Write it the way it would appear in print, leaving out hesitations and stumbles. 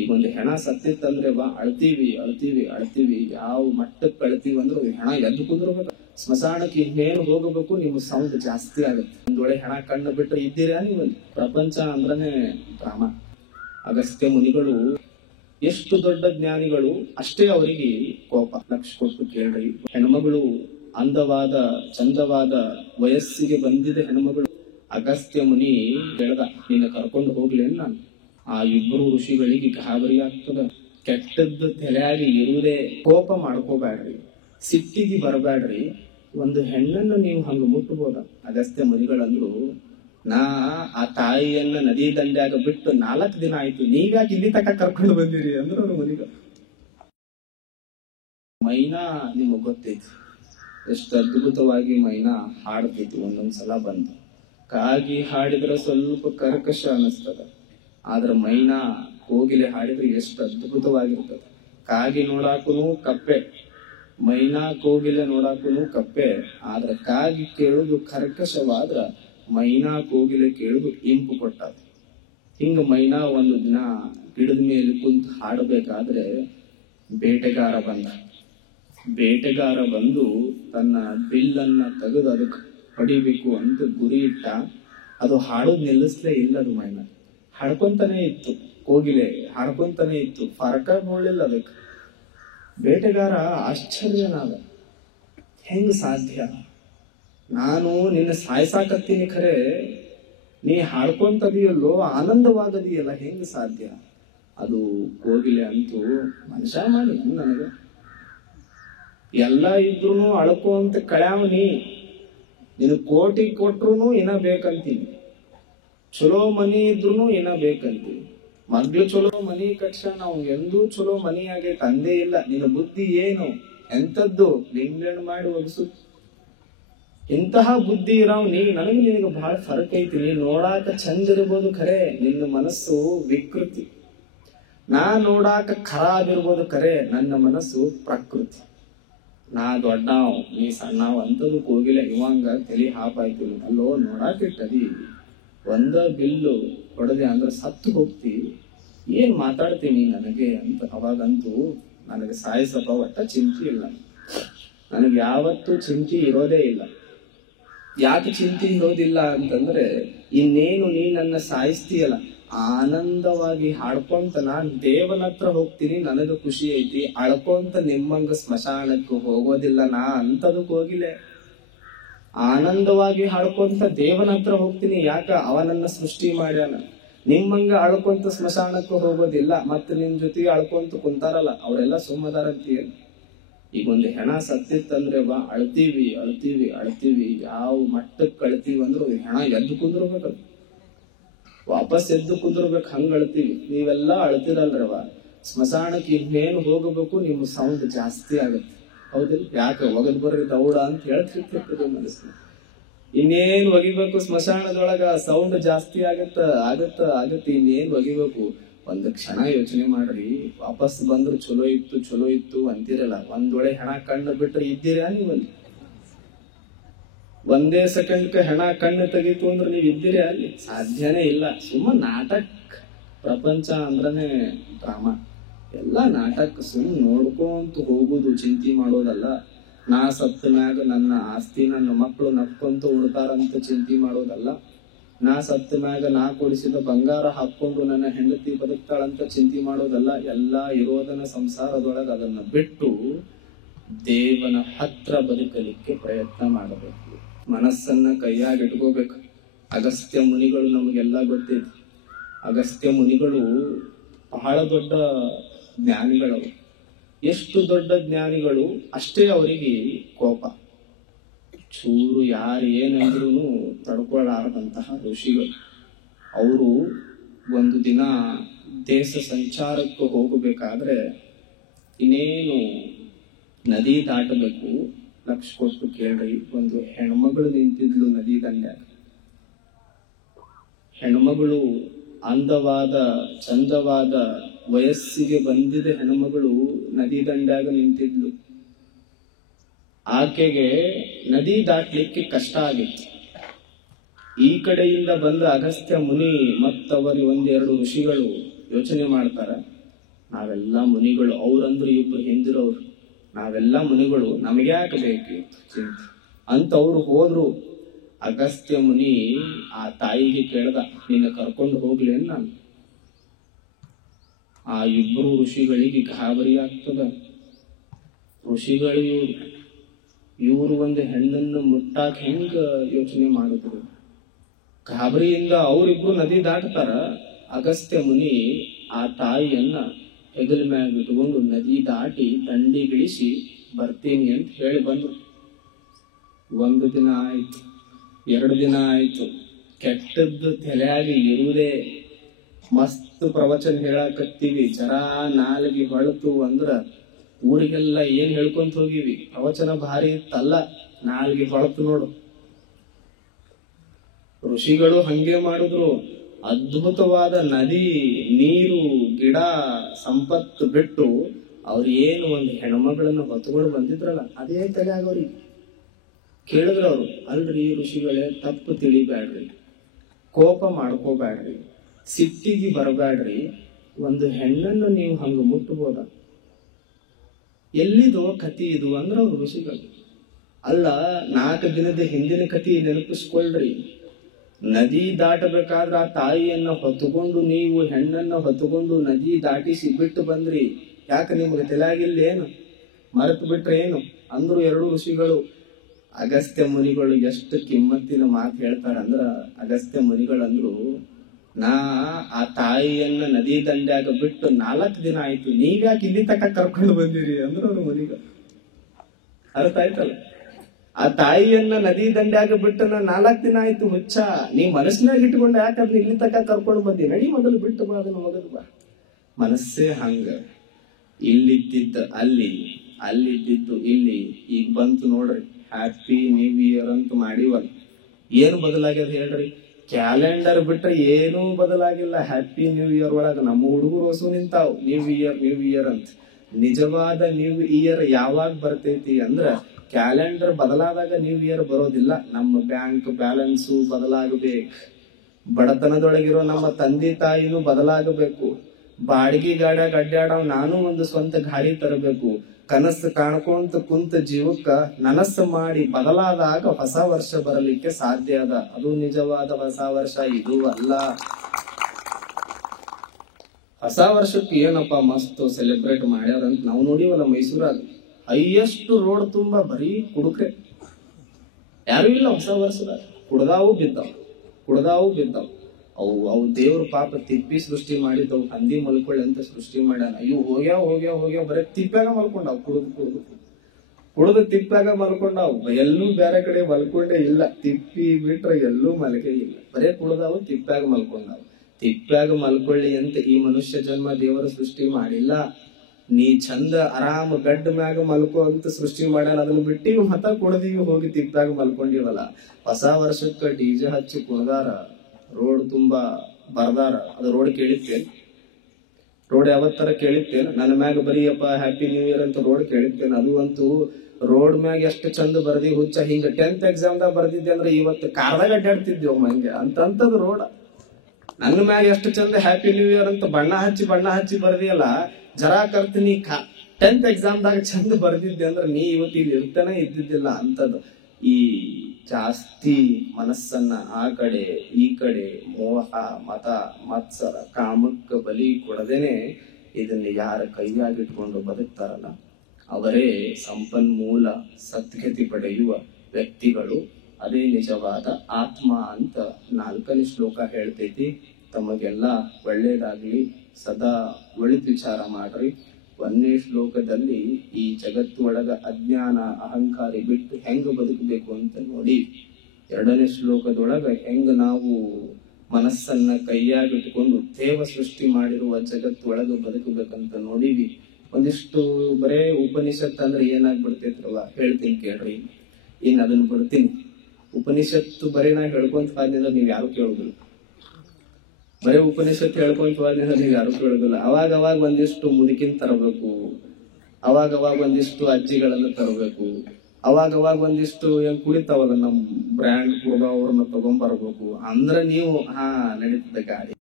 ಈಗ ಒಂದು ಹೆಣ ಸತ್ತಿತ್ತಂದ್ರೆ ಅಳ್ತೀವಿ ಅಳ್ತೀವಿ ಅಳ್ತೀವಿ, ಯಾವ ಮಟ್ಟಕ್ಕೆ ಅಳ್ತೀವಿ ಅಂದ್ರೆ ಹೆಣ ಎದ್ದು ಕುಂದ್ರಬೇಕು. ಸ್ಮಶಾನಕ್ಕೆ ಇನ್ನೇನು ಹೋಗಬೇಕು, ನಿಮ್ಮ ಸೌಂಡ್ ಜಾಸ್ತಿ ಆಗುತ್ತೆ. ಒಂದ್ ವೇಳೆ ಹೆಣ ಕಣ್ಣು ಬಿಟ್ಟರೆ ಇದ್ದೀರಾ ನೀವು? ಪ್ರಪಂಚ ಅಂದ್ರನೇ ಡ್ರಾಮಾ. ಅಗಸ್ತ್ಯ ಮುನಿಗಳು ಎಷ್ಟು ದೊಡ್ಡ ಜ್ಞಾನಿಗಳು, ಅಷ್ಟೇ ಅವರಿಗೆ ಕೋಪ. ಲಕ್ಷ ಕೊಟ್ಟು ಕೇಳ್ರಿ, ಹೆಣ್ಮಗಳು ಅಂದವಾದ ಚಂದವಾದ ವಯಸ್ಸಿಗೆ ಬಂದಿದೆ ಹೆಣ್ಮಗಳು. ಅಗಸ್ತ್ಯ ಮುನಿ ಹೇಳ್ದ, ನಿನ್ನ ಕರ್ಕೊಂಡು ಹೋಗ್ಲೇನ್ ನಾನು? ಆ ಇಬ್ಬರು ಋಷಿಗಳಿಗೆ ಗಾಬರಿ ಆಗ್ತದ. ಕೆಟ್ಟದ್ದು ತಲೆಯಾಗಿ ಇರುವುದೇ. ಕೋಪ ಮಾಡ್ಕೋಬೇಡ್ರಿ, ಸಿಟ್ಟಿಗೆ ಬರಬೇಡ್ರಿ. ಒಂದು ಹೆಣ್ಣನ್ನು ನೀವು ಹಂಗ ಮುಟ್ಟಬೋದ? ಅಗಸ್ತ್ಯ ಮುನಿಗಳಂದ್ರು, ನಾ ಆ ತಾಯಿಯನ್ನ ನದಿ ದಂಡ್ಯಾಗ ಬಿಟ್ಟು 4 ದಿನ ಆಯ್ತು, ನೀವ್ಯಾಕೆ ಇಲ್ಲಿ ತಕ ಕರ್ಕೊಂಡು ಬಂದಿರಿ ಅಂದ್ರು ಅವ್ರ ಮುನಿಗಳು. ಮೈನಾ ನಿಮಗ್ ಗೊತ್ತೈತಿ ಎಷ್ಟು ಅದ್ಭುತವಾಗಿ ಮೈನಾ ಹಾಡ್ತೈತಿ. ಒಂದೊಂದ್ಸಲ ಬಂದು ಕಾಗಿ ಹಾಡಿದ್ರೆ ಸ್ವಲ್ಪ ಕರ್ಕಶ ಅನಿಸ್ತದ, ಆದ್ರ ಮೈನಾ ಕೋಗಿಲೆ ಹಾಡಿದ್ರೆ ಎಷ್ಟು ಅದ್ಭುತವಾಗಿರ್ತದ. ಕಾಗಿ ನೋಡಾಕುನು ಕಪ್ಪೆ, ಮೈನಾ ಕೋಗಿಲೆ ನೋಡಾಕುನು ಕಪ್ಪೆ, ಆದ್ರ ಕಾಗಿ ಕೇಳುದು ಕರ್ಕಶವಾದ್ರ ಮೈನಾ ಕೋಗಿಲೆ ಕೇಳುದು ಇಂಪು ಕೊಟ್ಟದ. ಹಿಂಗ ಮೈನಾ ಒಂದು ದಿನ ಗಿಡದ ಮೇಲೆ ಕುಂತು ಹಾಡಬೇಕಾದ್ರೆ ಬೇಟೆಗಾರ ಬಂದು ತನ್ನ ಬಿಲ್ಲನ್ನ ತೆಗೆದು ಅದಕ್ಕೆ ಹೊಡಿಬೇಕು ಅಂತ ಗುರಿ ಇಟ್ಟ. ಅದು ಹಾಡೋದ್ ನಿಲ್ಲಿಸ್ಲೇ ಇಲ್ಲ. ಅದು ಮೈನಾ ಹಾಡ್ಕೊಂತಾನೆ ಇತ್ತು, ಕೋಗಿಲೆ ಹಾಡ್ಕೊಂತಾನೆ ಇತ್ತು, ಫರಕ ನೋಡ್ಲಿಲ್ಲ ಅದಕ್ಕೆ. ಬೇಟೆಗಾರ ಆಶ್ಚರ್ಯನಾದ, ಹೆಂಗ್ ಸಾಧ್ಯ? ನಾನು ನಿನ್ನ ಸಾಯ್ಸಾಕತ್ತೀನಿ, ಖರೆ ನೀ ಹಾಡ್ಕೊಂತದಿಯಲ್ಲೋ, ಆನಂದವಾಗದಿಯಲ್ಲ, ಹೆಂಗ್ ಸಾಧ್ಯ? ಅದು ಕೋಗಿಲೆ ಅಂತೂ, ಮನುಷ್ಯ ಮಾಡಿ ನನಗ ಎಲ್ಲ ಇದ್ರು ಅಳ್ಕೋ ಅಂತ ಕಳ್ಯಾವ ನೀನು ಕೋಟಿ ಕೊಟ್ರು ಇನ್ನ ಬೇಕಂತೀನಿ, ಚಲೋ ಮನಿ ಇದ್ರು ಇನ್ನ ಬೇಕಂತೀನಿ. ಮಗ್ಳು ಚಲೋ ಮನಿ ಕಕ್ಷ, ನಾವು ಎಂದೂ ಚಲೋ ಮನಿಯಾಗೆ ತಂದೆ ಇಲ್ಲ. ನಿನ್ನ ಬುದ್ಧಿ ಏನು ಎಂತದ್ದು ಲಿಂಗಣ್ ಮಾಡಿ ಒಗಸು. ಇಂತಹ ಬುದ್ಧಿ ಇರಾವ್ ನನಗೆ ನಿನಗೆ ಬಹಳ ಫರಕ್ ಐತಿ. ನೀನ್ ನೋಡಾಕ ಚಂದ ಇರ್ಬೋದು, ಖರೆ ನಿನ್ನ ಮನಸ್ಸು ವಿಕೃತಿ. ನಾ ನೋಡಾಕ ಖರಾಬ್ ಇರ್ಬೋದು, ಖರೆ ನನ್ನ ಮನಸ್ಸು ಪ್ರಕೃತಿ. ನಾ ದೊಡ್ಡಾವ್ ನೀ ಸಣ್ಣಾವ್ ಅಂತದು ಕೋಗಿಲೆ ಇವಂಗ ತಲಿ ಹಾಪಾಯ್ತು. ಅಲ್ಲೋ ನೋಡಾಕಿಟ್ಟದಿ, ಒಂದ ಬಿಲ್ಲು ಹೊಡೆದೆ ಅಂದ್ರೆ ಸತ್ತು ಹೋಗ್ತಿ, ಏನ್ ಮಾತಾಡ್ತೀನಿ ನನಗೆ ಅಂತ. ಅವಾಗಂತೂ ನನಗೆ ಸಾಯಿಸಪ್ಪ ಒಟ್ಟ ಚಿಂತೆ ಇಲ್ಲ, ನನಗೆ ಯಾವತ್ತೂ ಚಿಂತೆ ಇರೋದೇ ಇಲ್ಲ. ಯಾಕೆ ಚಿಂತೆ ಇರೋದಿಲ್ಲ ಅಂತಂದ್ರೆ, ಇನ್ನೇನು ನೀ ನನ್ನ ಸಾಯಿಸ್ತೀಯಲ್ಲ, ಆನಂದವಾಗಿ ಹಾಡ್ಕೊಂತ ನಾನ್ ದೇವನ ಹತ್ರ ಹೋಗ್ತೀನಿ, ನನಗ ಖುಷಿ ಐತಿ. ಅಳ್ಕೊಂತ ನಿಮ್ಮಂಗ ಸ್ಮಶಾನಕ್ಕೆ ಹೋಗೋದಿಲ್ಲ ನಾ ಅಂತದಕ್ ಹೋಗಿಲೆ. ಆನಂದವಾಗಿ ಹಾಡ್ಕೊಂತ ದೇವನ ಹತ್ರ ಹೋಗ್ತೀನಿ. ಯಾಕ? ಅವನನ್ನ ಸೃಷ್ಟಿ ಮಾಡ್ಯಾನ. ನಿಮ್ಮಂಗ ಅಳ್ಕೊಂತ ಸ್ಮಶಾನಕ್ಕೆ ಹೋಗೋದಿಲ್ಲ. ಮತ್ತೆ ನಿಮ್ ಜೊತೆಗೆ ಅಳ್ಕೊಂತ ಕುಂತಾರಲ್ಲ, ಅವರೆಲ್ಲ ಸುಮ್ಮದಾರಂತೀಯ. ಈಗ ಒಂದು ಹೆಣ ಸತ್ತಿತ್ತಂದ್ರೆ ಅಳ್ತೀವಿ ಅಳ್ತೀವಿ ಅಳ್ತೀವಿ, ಯಾವ ಮಟ್ಟಕ್ಕೆ ಅಳ್ತೀವಿ ಅಂದ್ರೆ ಹೆಣ ಎದ್ದು ಕುಂದ್ರಬೇಕು, ವಾಪಸ್ ಎದ್ದು ಕುಂದ್ರಬೇಕು, ಹಂಗ ಅಳ್ತೀವಿ. ನೀವೆಲ್ಲ ಅಳ್ತಿರಲ್ರವ, ಸ್ಮಶಾನಕ್ಕೆ ಇನ್ನೇನು ಹೋಗಬೇಕು, ನಿಮ್ಮ ಸೌಂಡ್ ಜಾಸ್ತಿ ಆಗುತ್ತೆ. ಹೌದಿಲ್ಲ? ಯಾಕೆ ಒಗದ್ ಬರ್ರಿ ದೌಡ ಅಂತ ಹೇಳ್ತಿರ್ತದೆ ಮನಸ್ಸು. ಇನ್ನೇನ್ ಒಗಿಬೇಕು ಸ್ಮಶಾನದೊಳಗ, ಸೌಂಡ್ ಜಾಸ್ತಿ ಆಗತ್ತ. ಇನ್ನೇನ್ ಒಗಿಬೇಕು? ಒಂದು ಕ್ಷಣ ಯೋಚನೆ ಮಾಡ್ರಿ, ವಾಪಸ್ ಬಂದ್ರು ಚಲೋ ಇತ್ತು ಅಂತಿರಲ್ಲ. ಒಂದ್ ವೇಳೆ ಹೆಣ ಕಣ್ಣು ಬಿಟ್ರೆ ಇದ್ದೀರಾ ನೀವಲ್ಲಿ? ಒಂದೇ ಸೆಕೆಂಡ್ಗೆ ಹೆಣ ಕಣ್ಣು ತೆಗೀತು ಅಂದ್ರೆ ನೀವ್ ಇದ್ದೀರಿ ಅಲ್ಲಿ? ಸಾಧ್ಯನೇ ಇಲ್ಲ. ಸುಮ್ಮ ನಾಟಕ. ಪ್ರಪಂಚ ಅಂದ್ರನೇ ಡ್ರಾಮಾ, ಎಲ್ಲ ನಾಟಕ. ಸುಮ್ ನೋಡ್ಕೊಂತ ಹೋಗುದು, ಚಿಂತೆ ಮಾಡೋದಲ್ಲ. ನಾ ಸತ್ತ ಮ್ಯಾಗ ನನ್ನ ಆಸ್ತಿ ನನ್ನ ಮಕ್ಕಳು ನಕ್ಕೊಂತ ಉಳ್ತಾರಂತ ಚಿಂತೆ ಮಾಡೋದಲ್ಲ. ನಾ ಸತ್ತ ಮ್ಯಾಗ ನಾ ಕೊಡಿಸಿದ ಬಂಗಾರ ಹಾಕೊಂಡು ನನ್ನ ಹೆಂಡತಿ ಬದುಕ್ತಾಳಂತ ಚಿಂತೆ ಮಾಡೋದಲ್ಲ. ಎಲ್ಲ ಇರೋದನ್ನ ಸಂಸಾರದೊಳಗ ಅದನ್ನ ಬಿಟ್ಟು ದೇವನ ಹತ್ರ ಬದುಕಲಿಕ್ಕೆ ಪ್ರಯತ್ನ ಮಾಡಬೇಕು. ಮನಸ್ಸನ್ನ ಕೈಯಾಗಿ ಇಟ್ಕೋಬೇಕು. ಅಗಸ್ತ್ಯ ಮುನಿಗಳು ನಮಗೆಲ್ಲ ಗೊತ್ತಿದೆ. ಅಗಸ್ತ್ಯ ಮುನಿಗಳು ಬಹಳ ದೊಡ್ಡ ಜ್ಞಾನಿಗಳವರು. ಎಷ್ಟು ದೊಡ್ಡ ಜ್ಞಾನಿಗಳು, ಅಷ್ಟೇ ಅವರಿಗೆ ಕೋಪ. ಚೂರು ಯಾರು ಏನಂದ್ರೂ ತಡ್ಕೊಳ್ಳಾರದಂತಹ ಋಷಿಗಳು. ಅವರು ಒಂದು ದಿನ ದೇಶ ಸಂಚಾರಕ್ಕೆ ಹೋಗಬೇಕಾದ್ರೆ ಇನ್ನೇನು ನದಿ ದಾಟಬೇಕು. ಲಕ್ಷ ಕೊಟ್ಟು ಕೇಳ್ರಿ, ಒಂದು ಹೆಣ್ಮಗಳು ನಿಂತಿದ್ಲು ನದಿ ದಂಡ್ಯಾಗ. ಹೆಣ್ಮಗಳು ಅಂದವಾದ ಚಂದವಾದ ವಯಸ್ಸಿಗೆ ಬಂದಿದೆ ಹೆಣ್ಮಗಳು ನದಿ ದಂಡ್ಯಾಗ ನಿಂತಿದ್ಲು. ಆಕೆಗೆ ನದಿ ದಾಟ್ಲಿಕ್ಕೆ ಕಷ್ಟ ಆಗಿತ್ತು. ಈ ಕಡೆಯಿಂದ ಬಂದ ಅಗಸ್ತ್ಯ ಮುನಿ ಮತ್ತವರಿ 1-2 ಋಷಿಗಳು ಯೋಚನೆ ಮಾಡ್ತಾರ, ನಾವೆಲ್ಲ ಮುನಿಗಳು, ಅವ್ರಂದ್ರು ಇಬ್ರು ಹಿಂದಿರೋರು, ನಾವೆಲ್ಲ ಮುನಿಗಳು, ನಮಗೆ ಯಾಕೆ ಬೇಕು ಚಿಂತೆ ಅಂತ ಅವ್ರು ಹೋದ್ರು. ಅಗಸ್ತ್ಯ ಮುನಿ ಆ ತಾಯಿಗೆ ಕೇಳ್ದ, ನಿನ್ನ ಕರ್ಕೊಂಡು ಹೋಗ್ಲೇನ್ ನಾನು? ಆ ಇಬ್ರು ಋಷಿಗಳಿಗೆ ಗಾಬರಿ ಆಗ್ತದ. ಋಷಿಗಳು ಇವ್ರು ಒಂದು ಹೆಣ್ಣನ್ನು ಮುಟ್ಟಾಕ್ ಹೆಂಗ ಯೋಚನೆ ಮಾಡಿದ್ರು. ಗಾಬರಿಯಿಂದ ಅವರಿಬ್ರು ನದಿ ದಾಟ್ತಾರ. ಅಗಸ್ತ್ಯ ಮುನಿ ಆ ತಾಯಿಯನ್ನ ಹೆಗಲ ಮ್ಯಾಗ ಇಟ್ಕೊಂಡು ನದಿ ದಾಟಿ ದಂಡಿಗಿಳಿಸಿ ಬರ್ತೀನಿ ಅಂತ ಹೇಳಿ ಬಂದ್ರು. 1 ದಿನ ಆಯ್ತು, 2 ದಿನ ಆಯ್ತು, ಕೆಟ್ಟದ್ದು ತಲೆಯಾಗಿ ಇರುವುದೇ. ಮಸ್ತ್ ಪ್ರವಚನ ಹೇಳಕತ್ತೀವಿ, ಜರಾ ನಾಲ್ಗಿ ಹೊಳತು ಅಂದ್ರ ಊರಿಗೆಲ್ಲ ಏನ್ ಹೇಳ್ಕೊಂತ ಹೋಗಿವಿ, ಪ್ರವಚನ ಭಾರಿ ಇತ್ತಲ್ಲ, ನಾಲ್ಗಿ ಹೊಳತು ನೋಡು. ಋಷಿಗಳು ಹಂಗೆ ಮಾಡಿದ್ರು. ಅದ್ಭುತವಾದ ನದಿ, ನೀರು, ಗಿಡ, ಸಂಪತ್ತು ಬಿಟ್ಟು ಅವ್ರು ಏನು ಒಂದು ಹೆಣ್ಮಗಳನ್ನು ಹೊತ್ತುಕೊಂಡು ಬಂದಿದ್ರಲ್ಲ, ಅದೇ ತಲೆಯಾಗವ್ರಿಗೆ. ಕೇಳಿದ್ರು ಅವ್ರು, ಅಲ್ರಿ ಋಷಿಗಳೇ, ತಪ್ಪು ತಿಳಿಬ್ಯಾಡ್ರಿ, ಕೋಪ ಮಾಡ್ಕೋಬ್ಯಾಡ್ರಿ, ಸಿಟ್ಟಿಗೆ ಬರಬ್ಯಾಡ್ರಿ, ಒಂದು ಹೆಣ್ಣನ್ನು ನೀವು ಹಂಗ ಮುಟ್ಟಬೋದ? ಎಲ್ಲಿದು ಕತಿ ಇದು ಅಂದ್ರ ಅವ್ರು ಋಷಿಗಳು. ಅಲ್ಲ, 4 ದಿನದ ಹಿಂದಿನ ಕತಿ ನೆನಪಿಸ್ಕೊಳ್ರಿ. ನದಿ ದಾಟಬೇಕಾದ್ರ ಆ ತಾಯಿಯನ್ನ ಹೊತ್ತುಕೊಂಡು, ನೀವು ಹೆಣ್ಣನ್ನ ಹೊತ್ತುಕೊಂಡು ನದಿ ದಾಟಿಸಿ ಬಿಟ್ಟು ಬಂದ್ರಿ. ಯಾಕೆ ನಿಮ್ಗೆ ತಲೆಯಾಗಿಲ್ಲ ಏನು? ಮರೆತು ಬಿಟ್ರೆ ಏನು ಅಂದ್ರು 2 ಋಷಿಗಳು. ಅಗಸ್ತ್ಯ ಮುನಿಗಳು ಎಷ್ಟು ಕಿಮ್ಮತ್ತಿನ ಮಾತು ಹೇಳ್ತಾರಂದ್ರ, ಅಗಸ್ತ್ಯ ಮುನಿಗಳಂದ್ರು, ನಾ ಆ ತಾಯಿಯನ್ನ ನದಿ ದಂಡ್ಯಾಗ ಬಿಟ್ಟು 4 ದಿನ ಆಯ್ತು, ನೀವ್ಯಾಕೆ ಇಲ್ಲಿ ತಕ್ಕ ಕರ್ಕೊಂಡು ಬಂದಿರಿ ಅಂದ್ರು ಅವ್ರು ಮುನಿಗಳು. ಅರ್ಥ ಆಯ್ತಲ್ಲ? ಆ ತಾಯಿಯನ್ನ ನದಿ ದಂಡ್ಯಾಗ ಬಿಟ್ಟು 4 ದಿನ ಆಯ್ತು, ಹುಚ್ಚ, ನೀ ಮನಸ್ಸಿನಾಗ ಇಟ್ಕೊಂಡು ಯಾಕಂದ್ರೆ ಇಲ್ಲಿ ತಕ್ಕ ಕರ್ಕೊಂಡು ಬಂದಿ, ನಡಿ ಮೊದಲು ಬಿಟ್ಟು ಬಾ, ಅದನ್ನ ಮೊದಲು ಬಾ. ಮನಸ್ಸೇ ಹಂಗ, ಇಲ್ಲಿದ್ದಿದ್ದ ಅಲ್ಲಿ, ಅಲ್ಲಿದ್ದಿದ್ದು ಇಲ್ಲಿ, ಈಗ ಬಂತು ನೋಡ್ರಿ, ಹ್ಯಾಪಿ ನ್ಯೂ ಇಯರ್ ಅಂತ ಮಾಡಿವಲ್ಲ. ಏನು ಬದಲಾಗ್ಯದ ಹೇಳ್ರಿ? ಕ್ಯಾಲೆಂಡರ್ ಬಿಟ್ರೆ ಏನೂ ಬದಲಾಗಿಲ್ಲ. ಹ್ಯಾಪಿ ನ್ಯೂ ಇಯರ್ ಒಳಗ ನಮ್ಮ ಹುಡುಗರು ಹೊಸು ನಿಂತಾವ್, ನ್ಯೂ ಇಯರ್ ಅಂತ. ನಿಜವಾದ ನ್ಯೂ ಇಯರ್ ಯಾವಾಗ ಬರ್ತೈತಿ ಅಂದ್ರ, ಕ್ಯಾಲೆಂಡರ್ ಬದಲಾದಾಗ ನ್ಯೂ ಇಯರ್ ಬರೋದಿಲ್ಲ. ನಮ್ಮ ಬ್ಯಾಂಕ್ ಬ್ಯಾಲೆನ್ಸು ಬದಲಾಗಬೇಕು, ಬಡತನದೊಳಗಿರೋ ನಮ್ಮ ತಂದೆ ತಾಯಿನೂ ಬದಲಾಗಬೇಕು, ಬಾಡಿಗೆ ಗಾಡ್ಯಾಗ ಅಡ್ಡಾಡವ್ ನಾನು ಒಂದು ಸ್ವಂತ ಗಾಡಿ ತರಬೇಕು, ಕನಸು ಕಾಣ್ಕೊಂತ ಕುಂತ ಜೀವಕ್ಕ ನನಸ್ಸು ಮಾಡಿ ಬದಲಾದಾಗ ಹೊಸ ವರ್ಷ ಬರಲಿಕ್ಕೆ ಸಾಧ್ಯ ಅದ. ಅದು ನಿಜವಾದ ಹೊಸ ವರ್ಷ, ಇದು ಅಲ್ಲ. ಹೊಸ ವರ್ಷಕ್ಕೆ ಏನಪ್ಪ ಮಸ್ತ್ ಸೆಲೆಬ್ರೇಟ್ ಮಾಡ್ಯಾರಂತ ನಾವು ನೋಡಿವಲ್ಲ ಮೈಸೂರಾಗ. ಹೈಯೆಸ್ಟ್ ರೋಡ್ ತುಂಬಾ ಬರೀ ಕುಡುಕ್ರೆ, ಯಾರು ಇಲ್ಲ ಹೊಸ ವರ್ಷದಾಗ. ಕುಡ್ದಾವು ಬಿದ್ದಾವ್. ಅವು ದೇವ್ರ ಪಾಪ ತಿಪ್ಪಿ ಸೃಷ್ಟಿ ಮಾಡಿದ್ದವು, ಹಂದಿ ಮಲ್ಕೊಳ್ಳಿ ಅಂತ ಸೃಷ್ಟಿ ಮಾಡ್ಯಾನ. ಇವು ಹೋಗ್ಯಾವ ಬರೀ ತಿಪ್ಪಾಗ ಮಲ್ಕೊಂಡಾವ್. ಕುಡ್ದು ತಿಪ್ಪಾಗ ಮಲ್ಕೊಂಡಾವ್. ಎಲ್ಲೂ ಬೇರೆ ಕಡೆ ಮಲ್ಕೊಂಡೇ ಇಲ್ಲ. ತಿಪ್ಪಿ ಬಿಟ್ರೆ ಎಲ್ಲೂ ಮಲಕೆ ಇಲ್ಲ, ಬರೇ ಕುಡ್ದಾವು, ತಿಪ್ಪಾಗ ಮಲ್ಕೊಂಡಾವ್. ತಿಪ್ಪಾಗ ಮಲ್ಕೊಳ್ಳಿ ಅಂತ ಈ ಮನುಷ್ಯ ಜನ್ಮ ದೇವರ ಸೃಷ್ಟಿ ಮಾಡಿಲ್ಲ. ನೀ ಚಂದ ಆರಾಮ ಗಡ್ಡ ಮ್ಯಾಗ ಮಲ್ಕೋ ಅಂತ ಸೃಷ್ಟಿ ಮಾಡ್ಯಾನ. ಅದನ್ನ ಬಿಟ್ಟಿವಿ ಮತ ಕುಡ್ದೀವಿ, ಹೋಗಿ ತಿಪ್ಪಾಗ ಮಲ್ಕೊಂಡಿವಲ್ಲ. ಹೊಸ ವರ್ಷಕ್ಕ ಡಿಜೆ ಹಚ್ಚಿ ಕುಡ್ದಾರ, ರೋಡ್ ತುಂಬಾ ಬರ್ದಾರ. ಅದು ರೋಡ್ ಕೇಳಿತ್ತೇನ್? ರೋಡ್ ಯಾವತ್ತರ ಕೇಳಿತ್ತೇನ್? ನನ್ನ ಮ್ಯಾಗ ಬರೀಯಪ್ಪ ಹ್ಯಾಪಿ ನ್ಯೂ ಇಯರ್ ಅಂತ ರೋಡ್ ಕೇಳಿತ್ತೇನ್? ಅದು ಅಂತೂ ರೋಡ್ ಮ್ಯಾಗ ಎಷ್ಟು ಚಂದ ಬರ್ದಿ ಹುಚ್ಚ. ಹಿಂಗ 10th ಎಕ್ಸಾಮ್ ದಾಗ ಬರ್ದಿದ್ದೆ ಅಂದ್ರೆ ಇವತ್ತು ಕಾರ್ದಾಗ ಅಡ್ಡಾಡ್ತಿದ್ದೇವ್ ಮಂಗೆ ಅಂತಂತದ್ ರೋಡ್. ನನ್ನ ಮ್ಯಾಗ ಎಷ್ಟು ಚಂದ ಹ್ಯಾಪಿ ನ್ಯೂ ಇಯರ್ ಅಂತ ಬಣ್ಣ ಹಚ್ಚಿ ಬರ್ದಿಯಲ್ಲ, ಜರಾ ಕರ್ತ ನೀ 10th ಎಕ್ಸಾಮ್ ದಾಗ ಚಂದ ಬರ್ದಿದ್ದೆ ಅಂದ್ರೆ ನೀ ಇವತ್ತು ಇಲ್ಲಿ ಇರ್ತಾನೆ ಇದ್ದಿದ್ದಿಲ್ಲ ಅಂತದ್ದು. ಈ ಜಾಸ್ತಿ ಮನಸ್ಸನ್ನ ಆ ಕಡೆ ಈ ಕಡೆ ಮೋಹ ಮತ ಮತ್ಸರ ಕಾಮಕ್ಕ ಬಲಿ ಕೊಡದೇನೆ ಇದನ್ನ ಯಾರ ಕೈಯಾಗಿಟ್ಕೊಂಡು ಬದುಕ್ತಾರಲ್ಲ ಅವರೇ ಸಂಪನ್ಮೂಲ ಸದ್ಗತಿ ಪಡೆಯುವ ವ್ಯಕ್ತಿಗಳು. ಅದೇ ನಿಜವಾದ ಆತ್ಮ ಅಂತ 4ನೇ ಶ್ಲೋಕ ಹೇಳ್ತೈತಿ. ತಮಗೆಲ್ಲ ಒಳ್ಳೇದಾಗ್ಲಿ, ಸದಾ ಒಳಿತು ವಿಚಾರ ಮಾಡ್ರಿ. 1ನೇ ಶ್ಲೋಕದಲ್ಲಿ ಈ ಜಗತ್ತು ಒಳಗ ಅಜ್ಞಾನ ಅಹಂಕಾರಿ ಬಿಟ್ಟು ಹೆಂಗ ಬದುಕಬೇಕು ಅಂತ ನೋಡಿ, 2ನೇ ಶ್ಲೋಕದೊಳಗ ಹೆಂಗ ನಾವು ಮನಸ್ಸನ್ನ ಕೈಯಾಗಿಟ್ಕೊಂಡು ದೇವ ಸೃಷ್ಟಿ ಮಾಡಿರುವ ಜಗತ್ತು ಒಳಗ ಬದುಕಬೇಕಂತ ನೋಡಿವಿ. ಒಂದಿಷ್ಟು ಬರೇ ಉಪನಿಷತ್ ಅಂದ್ರೆ ಏನಾಗ್ಬಿಡ್ತೈತ್ರವ ಹೇಳ್ತೀನಿ ಕೇಳ್ರಿ. ಇನ್ ಅದನ್ನ ಬಿಡ್ತೀನಿ. ಉಪನಿಷತ್ತು ಬರೀ ನಾ ಹೇಳ್ಕೊಂತ ಹೋದ್ರೆ ನೀವ್ ಯಾರು ಕೇಳುದಿಲ್ಲ. ಬರೀ ಉಪನಿಷತ್ತು ಹೇಳ್ಕೊಂತ ಹೋದ್ರೆ ನೀವ್ ಯಾರು ಕೇಳುದಿಲ್ಲ. ಅವಾಗ ಒಂದಿಷ್ಟು ಮುದುಕಿನ ತರಬೇಕು, ಅವಾಗ ಒಂದಿಷ್ಟು ಅಜ್ಜಿಗಳನ್ನ ತರಬೇಕು, ಅವಾಗ ಒಂದಿಷ್ಟು ಏನ್ ಕುಡಿತಾವಲ್ಲ ನಮ್ ಬ್ರ್ಯಾಂಡ್ ಕೂಡ ಅವ್ರನ್ನ ತಗೊಂಡ್ಬರ್ಬೇಕು. ಅಂದ್ರ ನೀವು ನಡೀತದ ಗಾಡಿ.